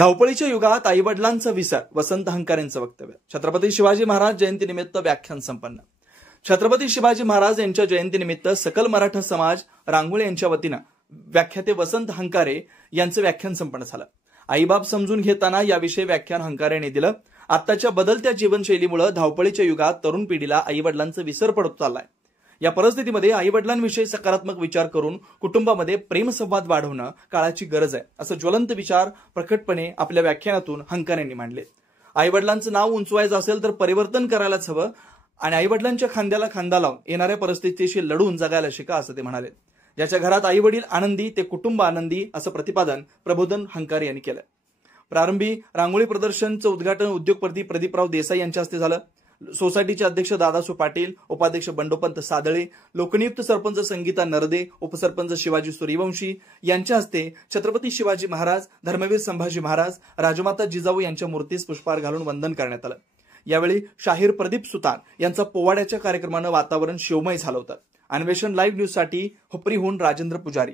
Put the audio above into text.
धावपळीच्या युगात आईवडिलांचा विसर, वसंत हंकारेंचं वक्तव्य. छत्रपती शिवाजी महाराज जयंतीनिमित्त व्याख्यान संपन्न. छत्रपती शिवाजी महाराज यांच्या जयंतीनिमित्त सकल मराठा समाज रांगोळे यांच्या वतीनं व्याख्याते वसंत हंकारे यांचं व्याख्यान संपन्न झालं. आईबाप समजून घेताना याविषयी व्याख्यान हंकारेने दिलं. आत्ताच्या बदलत्या जीवनशैलीमुळे धावपळीच्या युगात तरुण पिढीला आईवडिलांचा विसर पडत चाललाय. या परिस्थितीमध्ये आईवडिलांविषयी सकारात्मक विचार करून कुटुंबामध्ये प्रेमसंवाद वाढवणं काळाची गरज आहे, असं ज्वलंत विचार प्रकटपणे आपल्या व्याख्यानातून हंकारेंनी मांडले. आईवडिलांचं नाव उंचवायचं असेल तर परिवर्तन करायलाच हवं आणि आईवडिलांच्या खांद्याला खांदा लावून येणाऱ्या परिस्थितीशी लढून जगायला शिका, असं ते म्हणाले. ज्याच्या घरात आईवडील आनंदी ते कुटुंब आनंदी, असं प्रतिपादन प्रबोधन हंकारे यांनी केलं. प्रारंभी रांगोळी प्रदर्शनचं उद्घाटन उद्योगपती प्रदीपराव देसाई यांच्या हस्ते झालं. सोसायटीचे अध्यक्ष दादासू पाटील, उपाध्यक्ष बंडोपंत सादळे, लोकनियुक्त सरपंच संगीता नरदे, उपसरपंच शिवाजी सूर्यवंशी यांच्या हस्ते छत्रपती शिवाजी महाराज, धर्मवीर संभाजी महाराज, राजमाता जिजाऊ यांच्या मूर्तीस पुष्पहार घालून वंदन करण्यात आलं. यावेळी शाहीर प्रदीप सुतार यांचा पोवाड्याच्या कार्यक्रमानं वातावरण शिवमय झालं होतं. अन्वेषण लाईव्ह न्यूजसाठी हुपरीहून राजेंद्र पुजारी.